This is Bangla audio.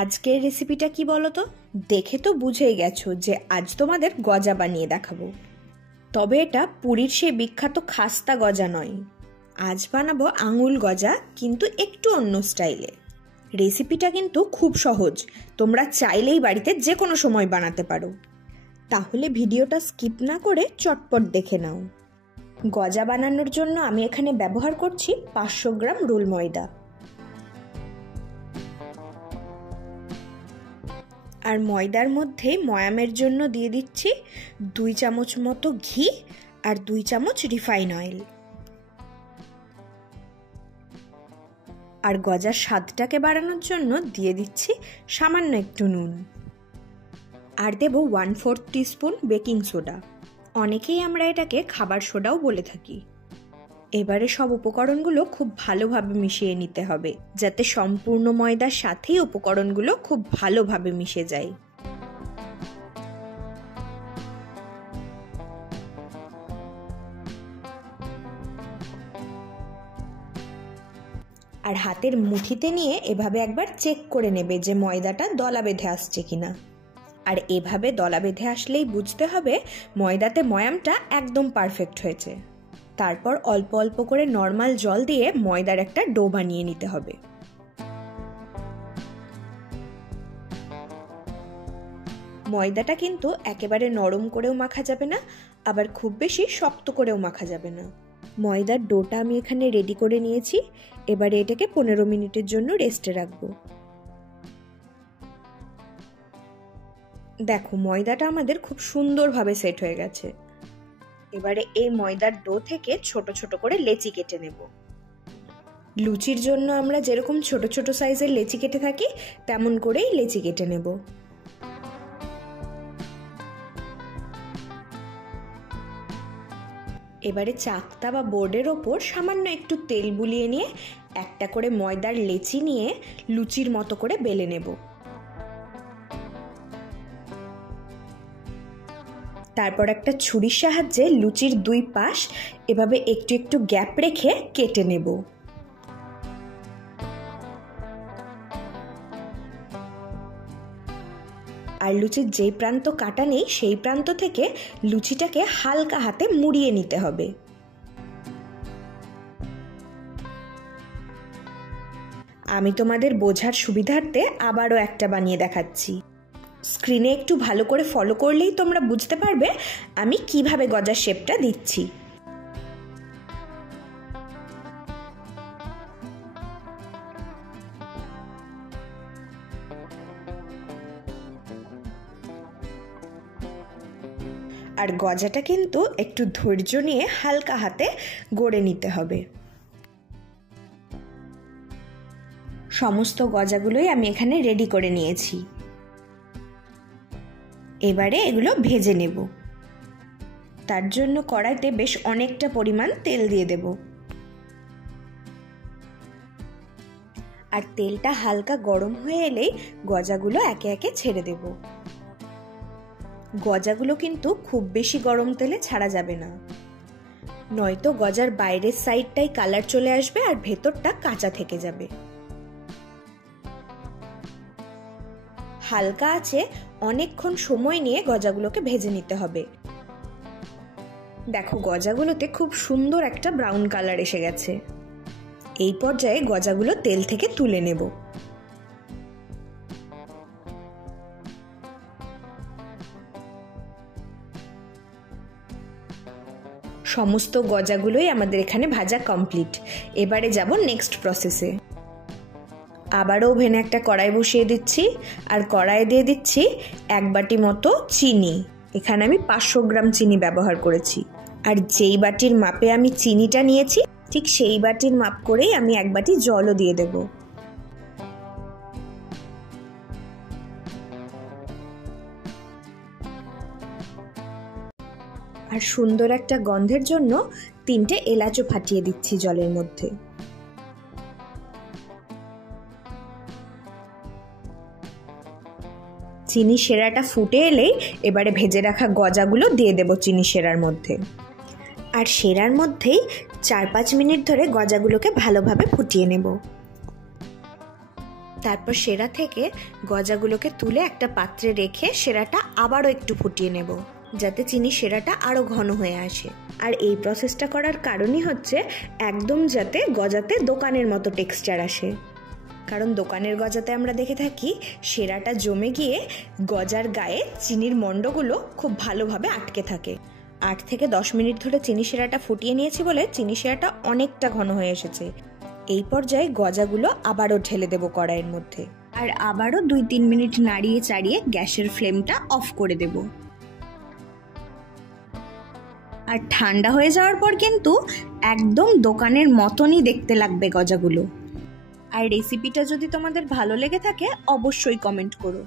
আজকের রেসিপিটা কি বলো তো? দেখে তো বুঝেই গেছো যে আজ তোমাদের গজা বানিয়ে দেখাবো। তবে এটা পুরীর সেই বিখ্যাত খাস্তা গজা নয়। আজ বানাবো আঙুল গজা, কিন্তু একটু অন্য স্টাইলে। রেসিপিটা কিন্তু খুব সহজ, তোমরা চাইলেই বাড়িতে যে কোনো সময় বানাতে পারো। তাহলে ভিডিওটা স্কিপ না করে চটপট দেখে নাও। গজা বানানোর জন্য আমি এখানে ব্যবহার করছি 500 গ্রাম রোল ময়দা। আর ময়দার মধ্যে ময়ামের জন্য দিয়ে দিচ্ছি 2 চামচ মতো ঘি আর 2 চামচ রিফাইন অয়েল। আর গজার স্বাদটাকে বাড়ানোর জন্য দিয়ে দিচ্ছি সামান্য একটু নুন। আর দেব 1/4 টিস্পুন বেকিং সোডা। অনেকেই আমরা এটাকে খাবার সোডাও বলে থাকি। এবারে সব উপকরণগুলো খুব ভালোভাবে মিশিয়ে নিতে হবে, যাতে সম্পূর্ণ ময়দার সাথেই উপকরণগুলো খুব ভালোভাবে মিশে যায়। আর হাতের মুঠিতে নিয়ে এভাবে একবার চেক করে নেবে যে ময়দাটা দলা বেঁধে আসছে কিনা। আর এভাবে দলা বেঁধে আসলেই বুঝতে হবে ময়দাতে ময়ামটা একদম পারফেক্ট হয়েছে। তারপর অল্প অল্প করে নর্মাল জল দিয়ে ময়দার একটা ডো বানিয়ে নিতে হবে। ময়দাটা কিন্তু একেবারে নরম করেও মাখা যাবে না, আবার খুব বেশি শক্ত করেও মাখা যাবে না। ময়দার ডোটা আমি এখানে রেডি করে নিয়েছি। এবারে এটাকে 15 মিনিটের জন্য রেস্টে রাখবো। দেখো ময়দাটা আমাদের খুব সুন্দরভাবে সেট হয়ে গেছে। এবারে এই ময়দার ডো থেকে ছোট ছোট করে লেচি কেটে নেব। লুচির জন্য আমরা যেরকম ছোট ছোট সাইজের লেচি কেটে থাকি তেমন করেই লেচি কেটে নেব। এবারে চাকতা বা বোর্ডের ওপর সামান্য একটু তেল বুলিয়ে নিয়ে একটা করে ময়দার লেচি নিয়ে লুচির মতো করে বেলে নেব। তারপর একটা ছুরির সাহায্যে লুচির 2 পাশ এভাবে একটু একটু গ্যাপ রেখে কেটে নেব। আর লুচির যেই প্রান্ত কাটা নেই সেই প্রান্ত থেকে লুচিটাকে হালকা হাতে মুড়িয়ে নিতে হবে। আমি তোমাদের বোঝার সুবিধার্থে আবারও একটা বানিয়ে দেখাচ্ছি। স্ক্রিনে একটু ভালো করে ফলো করলেই তোমরা বুঝতে পারবে আমি কিভাবে গজার শেপটা দিচ্ছি। আর গজাটা কিন্তু একটু ধৈর্য নিয়ে হালকা হাতে গড়ে নিতে হবে। সমস্ত গজাগুলোই আমি এখানে রেডি করে নিয়েছি। এবারে এগুলো ভেজে নেব। তার জন্য কড়াইতে বেশ অনেকটা পরিমাণ তেল দিয়ে দেব। আর তেলটা হালকা গরম হয়ে এলেই গজাগুলো একে একে ছেড়ে দেব। গজাগুলো কিন্তু খুব বেশি গরম তেলে ছাড়া যাবে না, নয়তো গজার বাইরের সাইডটাই কালার চলে আসবে আর ভেতরটা কাঁচা থেকে যাবে। হালকা আছে অনেকক্ষণ সময় নিয়ে গজাগুলোকে ভেজে নিতে হবে। দেখো গজাগুলোতে খুব সুন্দর একটা ব্রাউন কালার এসে গেছে। এই পর্যায়ে গজাগুলো তেল থেকে তুলে নেব। সমস্ত গজাগুলোই আমাদের এখানে ভাজা কমপ্লিট। এবারে যাব নেক্সট প্রসেসে। আবারও ওভেনে একটা কড়াই বসিয়ে দিচ্ছি আর কড়াইয়ে দিয়ে দিচ্ছি 1 বাটি মতো চিনি। এখানে আমি 500 গ্রাম চিনি ব্যবহার করেছি। আর যেই বাটির মাপে আমি চিনিটা নিয়েছি ঠিক সেই বাটির মাপ করেই আমি 1 বাটি জলও দিয়ে দেব। আর সুন্দর একটা গন্ধের জন্য 3টে এলাচও ফাটিয়ে দিচ্ছি জলের মধ্যে। চিনি সেরাটা ফুটে এলেই এবারে ভেজে রাখা গজাগুলো দিয়ে দেব চিনি সেরার মধ্যে। আর সেরার মধ্যেই 4-5 মিনিট ধরে গজাগুলোকে ভালোভাবে ফুটিয়ে নেব। তারপর সেরা থেকে গজাগুলোকে তুলে একটা পাত্রে রেখে সেরাটা আবারও একটু ফুটিয়ে নেব, যাতে চিনি সেরাটা আরও ঘন হয়ে আসে। আর এই প্রসেসটা করার কারণই হচ্ছে একদম যাতে গজাতে দোকানের মতো টেক্সচার আসে। কারণ দোকানের গজাতে আমরা দেখে থাকি সেরাটা জমে গিয়ে গজার গায়ে চিনির মণ্ডগুলো খুব ভালোভাবে আটকে থাকে। 8 থেকে 10 মিনিট ধরে চিনি সেরাটা ফুটিয়ে নিয়েছি বলে চিনি সেরাটা অনেকটা ঘন হয়ে এসেছে। এই পর্যায়ে গজাগুলো আবারও ঢেলে দেব কড়াইয়ের মধ্যে, আর আবারও 2-3 মিনিট নাড়িয়ে চাড়িয়ে গ্যাসের ফ্লেমটা অফ করে দেব। আর ঠান্ডা হয়ে যাওয়ার পর কিন্তু একদম দোকানের মতনই দেখতে লাগবে গজাগুলো। আর রেসিপিটা যদি তোমাদের ভালো লেগে থাকে অবশ্যই কমেন্ট করো।